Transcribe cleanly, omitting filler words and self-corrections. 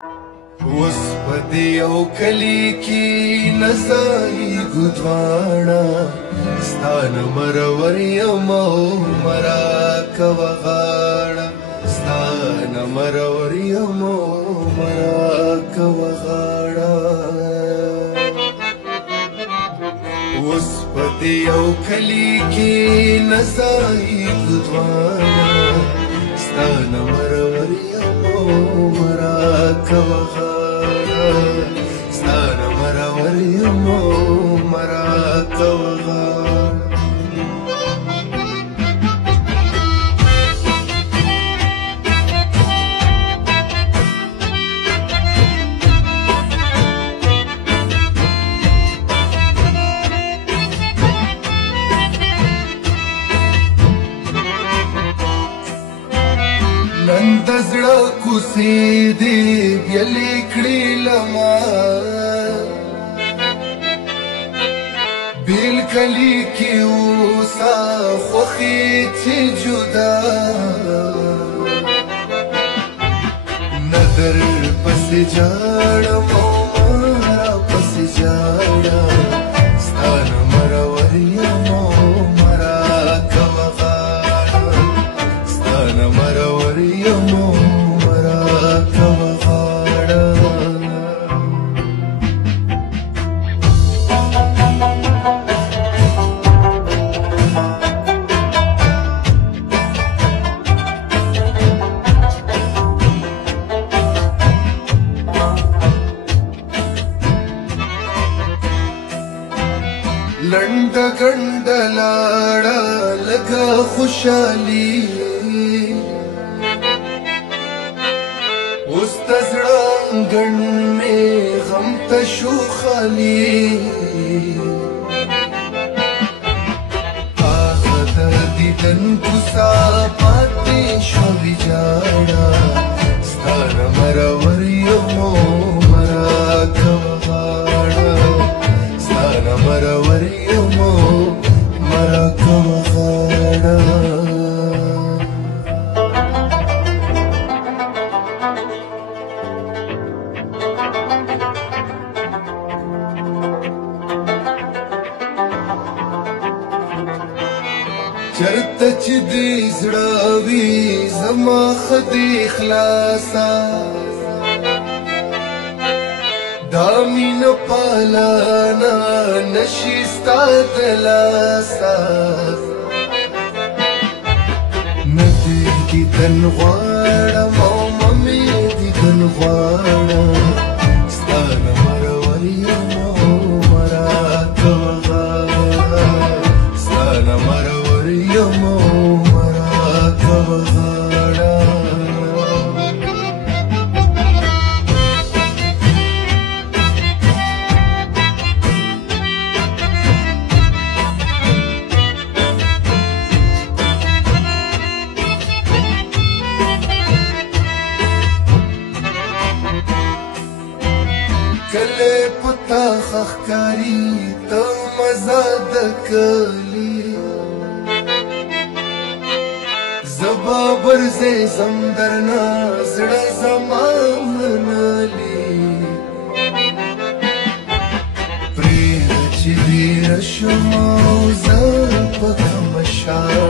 اوس په دې یو کلي کې نڅایي ګودواڼه ستا نه مرور یم او مراکوه غاړه ستا نه مرور یم او مراکوه غاړه اوس په دې یو کلي کې نڅایي ګودواڼه ستا نه مرور یم او مراکوه غاړه ستانه مرور یم او مراکوه غاړه نن د زړه کوڅې دې بیلې کړې لما بیل کلي کې اوسه خوښې چې جدا نه در پسې ژاړم او را پسې ژاړم ستا نه مرور یم او مراکوه غاړه ستا نه مرور یم او مراکوه غاړه لنډ ګنډ لاړه لږه خوشحالي اوس د زړه انګڼ مې غم ته شو خالي هغه د دیدن کوڅه پاتې شوه ویجاړه ستا نه مرور یم او مراکوه غاړه ستا نه مرور یم او مراکوه غاړه چرته چې دې زړه وي زما ښه دې خلاصه دا مینه پالانه نشي ستا د لاسه نه دې دیدن غواړم او نه مې دیدن غواړم ستا نه مرور یم او مراکوه غاړه ستا نه مرور یم او مراکوه غاړه کله پتا خخکاری ته مزه د کلی زبا برزه زم درنا زړه زما منلی پرېږده چې ډېره شم او زه په غم شاړم